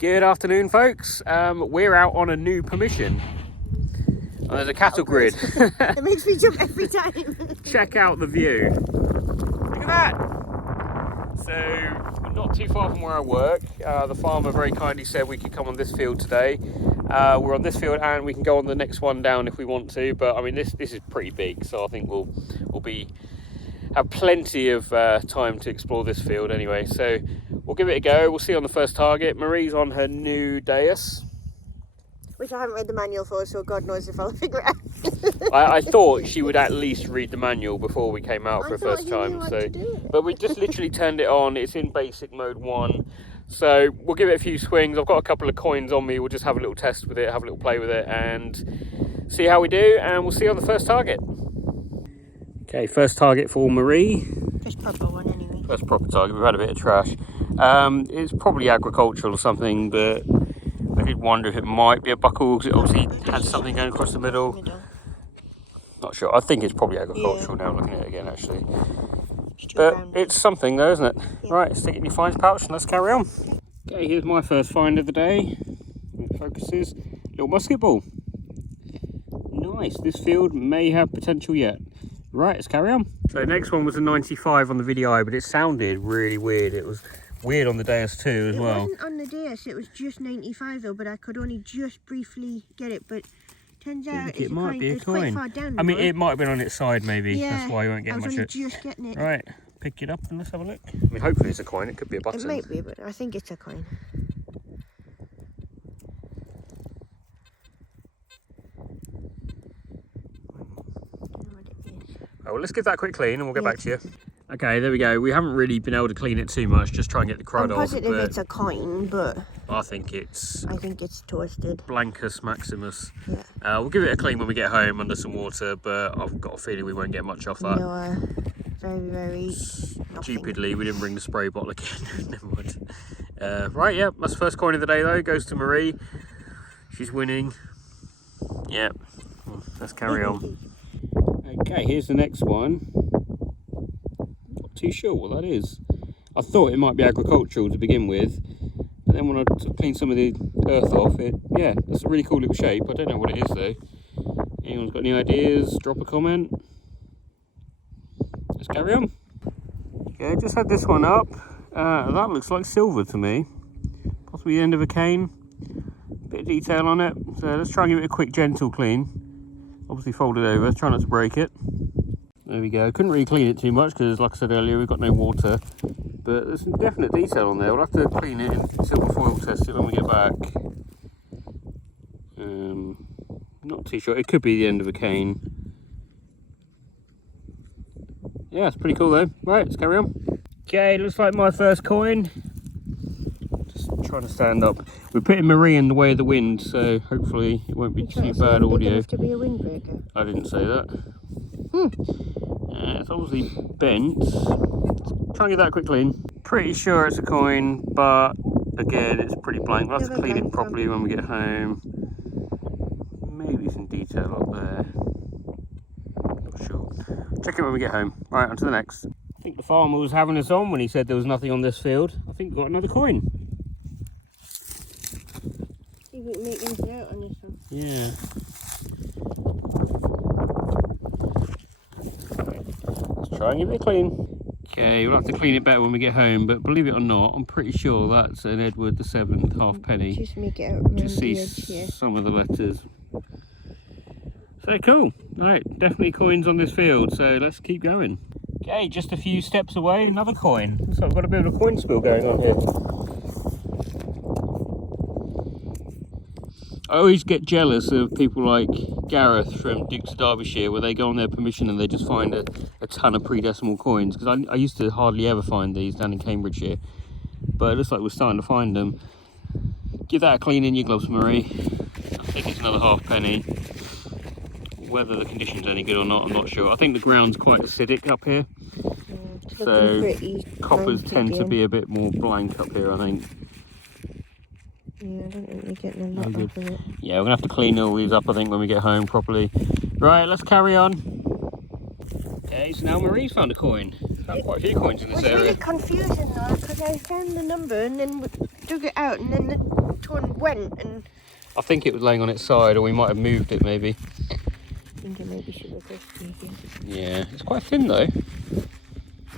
Good afternoon, folks. We're out on a new permission. There's a cattle grid. It makes me jump every time. Check out the view. Look at that. So, not too far from where I work. The farmer very kindly said we could come on this field today. We're on this field and we can go on the next one down if we want to. But I mean, this is pretty big, so I think we'll have plenty of time to explore this field anyway. So we'll give it a go. We'll see on the first target. Marie's on her new Deus, which I haven't read the manual for, so God knows if I'll figure it out. I thought she would at least read the manual before we came out for the first time. So, but we just literally turned it on. It's in basic mode 1. So we'll give it a few swings. I've got a couple of coins on me. We'll just have a little test with it, have a little play with it, and see how we do. And we'll see you on the first target. Okay, first target for Marie. First proper one anyway. First proper target. We've had a bit of trash. It's probably agricultural or something, but I did wonder if it might be a buckle because it obviously had something going across the middle. Not sure. I think it's probably agricultural now, looking at it again, actually. But it's something though, isn't it? Yeah. Right, stick it in your finds pouch and let's carry on. Okay, here's my first find of the day. It focuses. Little musket ball. Nice. This field may have potential yet. Right, let's carry on. So next one was a 95 on the VDI, but it sounded really weird. It was weird on the Deus too as well. It wasn't on the Deus, it was just 95 though, but I could only just briefly get it, but turns out it might be a coin. Quite far down. I mean, it might have been on its side maybe. Yeah, that's why you won't get much of it. just getting it. Right, pick it up and let's have a look. I mean, hopefully it's a coin. It could be a button. It might be, but I think it's a coin. Oh, well, let's give that a quick clean and we'll get back to you. Okay, there we go. We haven't really been able to clean it too much, just try and get the crud off. I'm positive it's a coin, but I think it's toasted. Blancus Maximus. Yeah. We'll give it a clean when we get home under some water, but I've got a feeling we won't get much off that. No, very stupidly, we didn't bring the spray bottle again. Never mind. Right, yeah, that's the first coin of the day though. Goes to Marie. She's winning. Yep. Well, let's carry on. Okay, here's the next one. Not too sure what that is. I thought it might be agricultural to begin with, but then when I cleaned some of the earth off it, yeah, that's a really cool little shape. I don't know what it is though. Anyone's got any ideas? Drop a comment. Let's carry on. Okay, just had this one up. That looks like silver to me. Possibly the end of a cane. Bit of detail on it. So let's try and give it a quick gentle clean. Obviously fold it over, try not to break it. There we go. Couldn't really clean it too much because, like I said earlier, we've got no water. But there's some definite detail on there. We'll have to clean it and silver foil test it when we get back. Not too sure. It could be the end of a cane. Yeah, it's pretty cool though. Right, let's carry on. Okay, looks like my first coin. Just trying to stand up. We're putting Marie in the way of the wind, so hopefully it won't be too bad audio. Enough to be a windbreaker. I didn't say that. It's obviously bent. Let's try and get that a quick clean. Pretty sure it's a coin, but again, it's pretty blank. We'll have to clean it properly when we get home. Maybe some detail up there. Not sure. Check it when we get home. Right, on to the next. I think the farmer was having us on when he said there was nothing on this field. I think we got another coin. See if we can make anything out on this one. Yeah. Let's try and give it a clean. Okay, we'll have to clean it better when we get home, but believe it or not, I'm pretty sure that's an Edward VII halfpenny. Just make it out. Just see some of the letters. So cool. Right, definitely coins on this field, so let's keep going. Okay, just a few steps away, another coin. So I've got a bit of a coin spill going on here. I always get jealous of people like Gareth from Dukes of Derbyshire, where they go on their permission and they just find a ton of pre-decimal coins, because I used to hardly ever find these down in Cambridgeshire, but it looks like we're starting to find them. Give that a clean in your gloves, Marie. I think it's another halfpenny. Whether the condition's any good or not, I'm not sure. I think the ground's quite acidic up here, so coppers tend to be a bit more blank up here, I think. Yeah, I don't think we're getting a lot off of it. Yeah, we're going to have to clean all these up, I think, when we get home properly. Right, let's carry on. Okay, so now Marie's found a coin. Found quite a few coins in this area. It's really confusing though, because I found the number and then dug it out, and then one went, and I think it was laying on its side, or we might have moved it maybe. I think it maybe should have again. Yeah, it's quite thin though.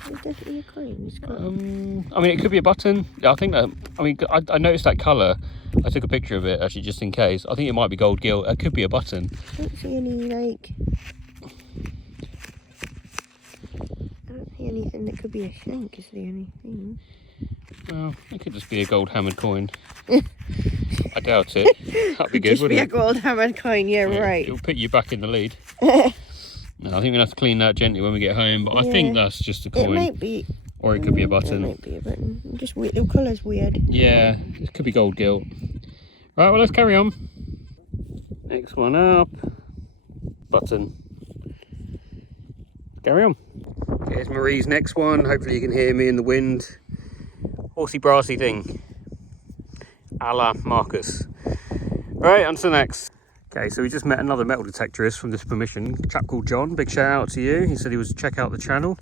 It's definitely a coin. It's got... I mean, it could be a button. I think that. I mean, I noticed that colour. I took a picture of it actually, just in case. I think it might be gold gilt. It could be a button. I don't see any like. I don't see anything that could be a shank. Is there anything? Well, it could just be a gold hammered coin. I doubt it. That'd be good, Just wouldn't be it? a gold hammered coin. Yeah, right. It'll put you back in the lead. No, I think we'll have to clean that gently when we get home, but I think that's just a coin. It might be. Or it could be a button. It might be a button. Just weird. The colour's weird. Yeah, it could be gold gilt. Right, well, let's carry on. Next one up. Button. Carry on. Okay, here's Marie's next one. Hopefully you can hear me in the wind. Horsey brassy thing. A la Marcus. Right, on to the next. Okay, so we just met another metal detectorist from this permission, a chap called John. Big shout out to you. He said he was to check out the channel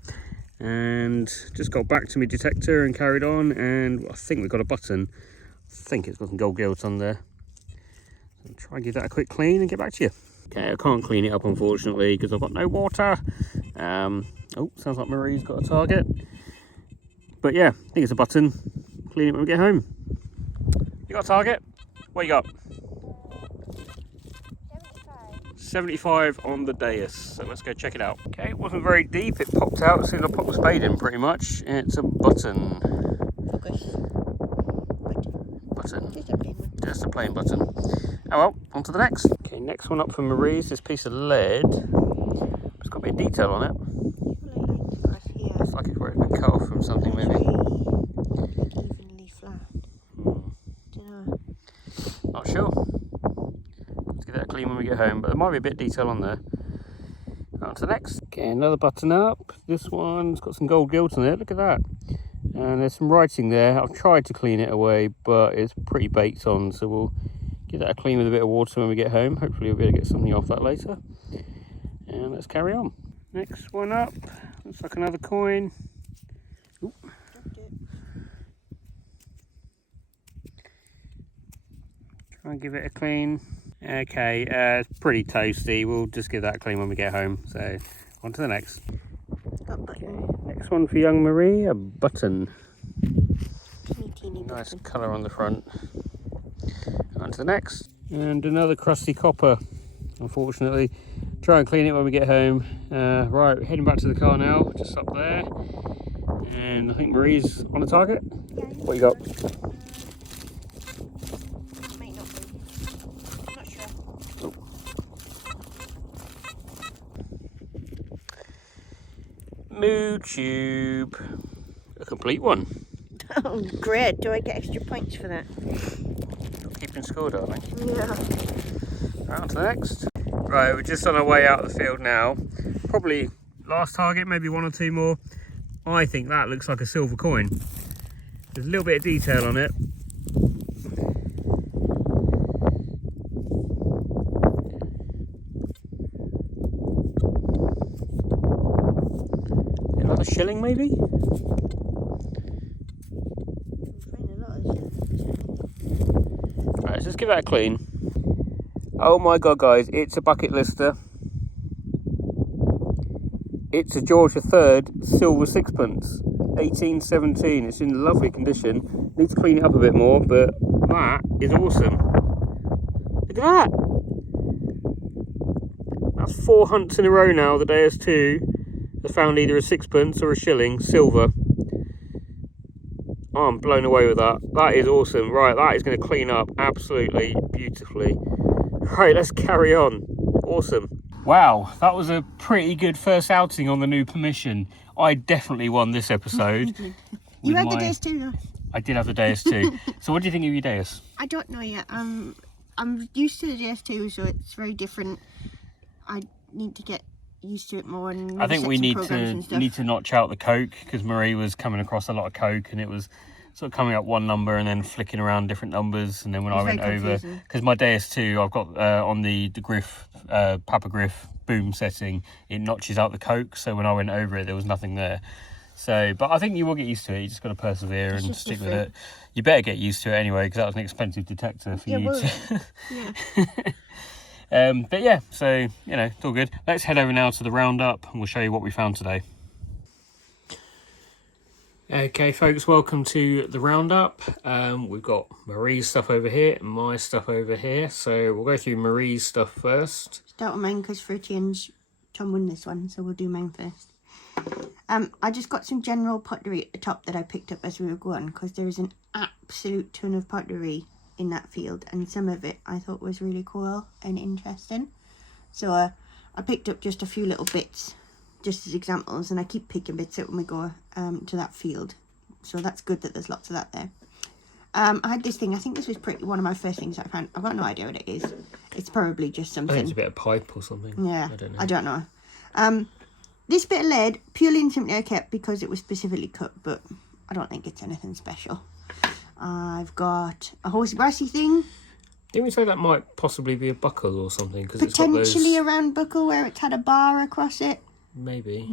and just got back to me detector and carried on, and I think we've got a button. I think it's got some gold gilt on there. So I'll try and give that a quick clean and get back to you. Okay, I can't clean it up unfortunately because I've got no water. Oh, sounds like Marie's got a target. But yeah, I think it's a button. Clean it when we get home. You got a target? What you got? 75 on the dais, so let's go check it out. Okay, it wasn't very deep, it popped out as soon as I popped the spade in pretty much. It's a button. Focus. Button. Just a plain one. Just a plain button. Oh well, on to the next. Okay, next one up from Marie's, this piece of lead. It's got a bit of detail on it. Looks like it's where it's been cut off from something maybe. Evenly flat. Dunno. Not sure. Give that a clean when we get home, but there might be a bit of detail on there. On to the next. Okay, another button up. This one's got some gold gilt on it. Look at that. And there's some writing there. I've tried to clean it away, but it's pretty baked on, so we'll give that a clean with a bit of water when we get home. Hopefully we'll be able to get something off that later. And let's carry on. Next one up. Looks like another coin. Ooh. Try and give it a clean. Okay, it's pretty toasty. We'll just give that a clean when we get home. So, on to the next. Okay, next one for young Marie, a button. Nice colour on the front. On to the next. And another crusty copper, unfortunately. Try and clean it when we get home. Right, heading back to the car now, just up there. And I think Marie's on the target. Yeah, what you got? Moo tube, a complete one. Oh, great. Do I get extra points for that? Not keeping score, darling. Yeah. Right, on to the next. Right, we're just on our way out of the field now. Probably last target, maybe one or two more. I think that looks like a silver coin. There's a little bit of detail on it. Another shilling maybe? Right, let's just give that a clean. Oh my god guys, it's a bucket lister. It's a George III silver sixpence, 1817. It's in lovely condition. Need to clean it up a bit more, but that is awesome. Look at that. That's 4 hunts in a row now. The Deus 2 have found either a sixpence or a shilling, silver. Oh, I'm blown away with that. That is awesome. Right, that is going to clean up absolutely beautifully. Right, let's carry on. Awesome. Wow, that was a pretty good first outing on the new permission. I definitely won this episode. You had the Deus too, though. I did have the Deus too. So what do you think of your Deus? I don't know yet. I'm used to the Deus too, so it's very different. I need to get used to it more. And I think we need to notch out the coke, because Marie was coming across a lot of coke and it was sort of coming up one number and then flicking around different numbers, and then when I went over, because my Deus 2 I've got on the griff Papa Griff boom setting, it notches out the coke, so when I went over it there was nothing there. So, but I think you will get used to it. You just got to persevere and just stick with different. it. You better get used to it anyway, because that was an expensive detector for you. But yeah, so it's all good. Let's head over now to the roundup, and we'll show you what we found today. Okay, folks, welcome to the roundup. We've got Marie's stuff over here and my stuff over here. So we'll go through Marie's stuff first. Start with mine because for a change, Tom won this one, so we'll do mine first. I just got some general pottery at the top that I picked up as we were going, because there is an absolute ton of pottery in that field, and some of it I thought was really cool and interesting. So I picked up just a few little bits just as examples, and I keep picking bits up when we go to that field, so that's good that there's lots of that there. I had this thing, I think this was one of my first things I found. I've got no idea what it is. It's probably just something. I think it's a bit of pipe or something. Yeah, I don't know. This bit of lead, purely and simply I kept because it was specifically cut, but I don't think it's anything special. I've got a horsey brassy thing. Didn't we say that might possibly be a buckle or something? Cause potentially a round buckle where it's had a bar across it. Maybe.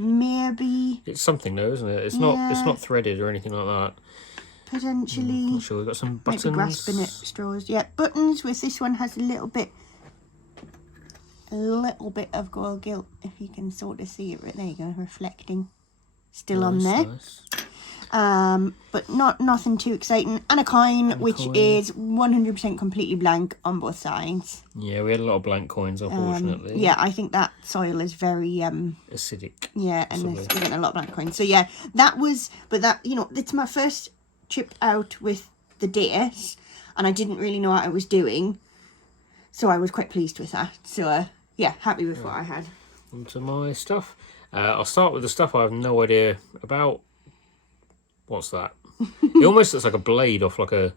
It's something though, isn't it? It's not threaded or anything like that. Potentially. Not sure. We've got some buttons. Might be grasping at straws. Yeah, buttons with this one has a little bit of gold gilt, if you can sort of see it. Right there you go, reflecting. Still on there. Nice. But nothing too exciting. And a coin, is 100% completely blank on both sides. Yeah, we had a lot of blank coins, unfortunately. Yeah, I think that soil is very acidic. Yeah, and there's given a lot of blank coins. So yeah, it's my first trip out with the Deus, and I didn't really know what I was doing, so I was quite pleased with that. So yeah, happy with what I had. Onto my stuff. I'll start with the stuff I have no idea about. What's that? It almost looks like a blade off like a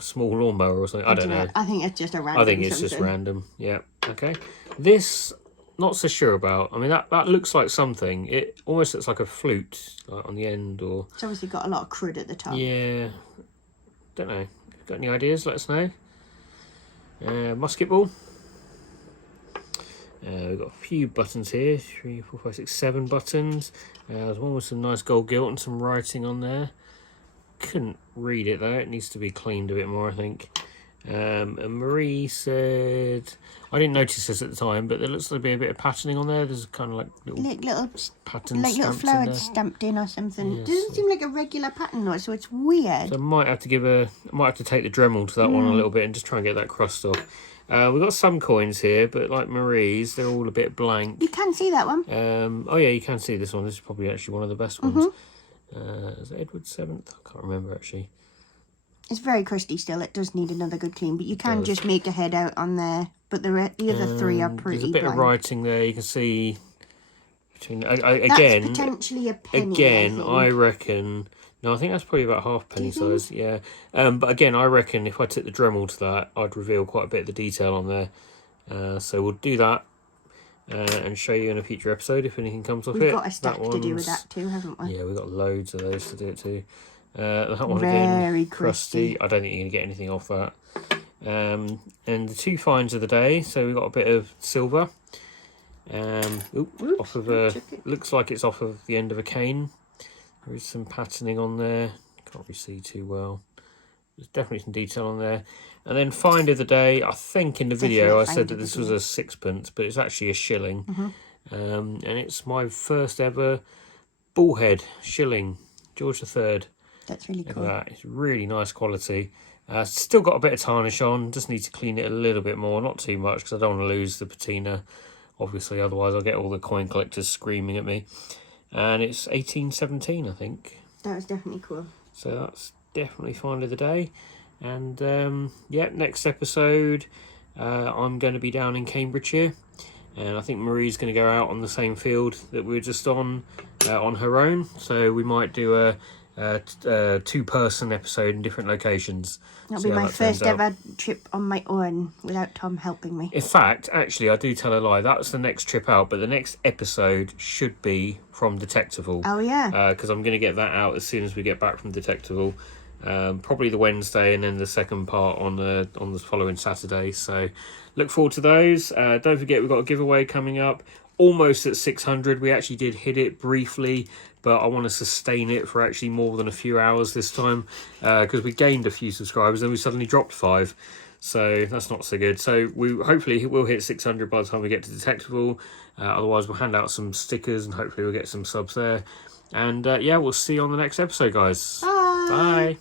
small lawnmower or something. I don't know. I think it's just a random. I think it's just random. Yeah. Okay. This, not so sure about. I mean, that looks like something. It almost looks like a flute, like on the end, or. It's obviously got a lot of crud at the top. Yeah. Don't know. Got any ideas? Let us know. Musket ball. We've got a few buttons here, 3, 4, 5, 6, 7 buttons. There's one with some nice gold gilt and some writing on there. Couldn't read it though, it needs to be cleaned a bit more, I think. And Marie said, I didn't notice this at the time, but there looks to be a bit of patterning on there. There's kind of like little patterns, like little flowers stamped in or something. Yes. Doesn't seem like a regular pattern though, so it's weird. So I might have to take the Dremel to that one a little bit and just try and get that crust off. We've got some coins here, but like Marie's, they're all a bit blank. You can see that one. Oh yeah, you can see this one. This is probably actually one of the best ones. Is it Edward 7th? I can't remember actually. It's very crusty still. It does need another good clean, but you can just make a head out on there. But the other three are pretty There's a bit blank. of writing there. You can see between again. That's potentially a penny. Again, I reckon. No, I think that's probably about half penny size. Yeah. But again, I reckon if I took the Dremel to that, I'd reveal quite a bit of the detail on there. So we'll do that and show you in a future episode if anything comes off it. We've got a stack to do with that too, haven't we? Yeah, we've got loads of those to do it too. That one again, very crusty. I don't think you're going to get anything off that. And the two finds of the day. So we've got a bit of silver. Off of looks like it's off of the end of a cane. There is some patterning on there. Can't really see too well. There's definitely some detail on there. And then find of the day. I think in the video I said that this was a 6pence, but it's actually a shilling. And it's my first ever bullhead shilling, George III. That's really cool. It's really nice quality. Still got a bit of tarnish on. Just need to clean it a little bit more, not too much, because I don't want to lose the patina. Obviously, otherwise I'll get all the coin collectors screaming at me. And it's 1817, I think. That was definitely cool. So that's definitely find of the day. And yeah, next episode, I'm going to be down in Cambridgeshire. And I think Marie's going to go out on the same field that we were just on her own. So we might do a two-person episode in different locations. That'll be my first ever trip on my own without Tom helping me. In fact, actually, I do tell a lie. That's the next trip out, but the next episode should be from Detectival. Oh, yeah. Because I'm going to get that out as soon as we get back from Detectival. Probably the Wednesday, and then the second part on the following Saturday. So look forward to those. Don't forget, we've got a giveaway coming up. almost at 600. We actually did hit it briefly, but I want to sustain it for actually more than a few hours this time, because we gained a few subscribers and we suddenly dropped 5. So that's not so good. So we hopefully we'll hit 600 by the time we get to detectable. Otherwise, we'll hand out some stickers and hopefully we'll get some subs there. And yeah, we'll see you on the next episode, guys. Bye. Bye.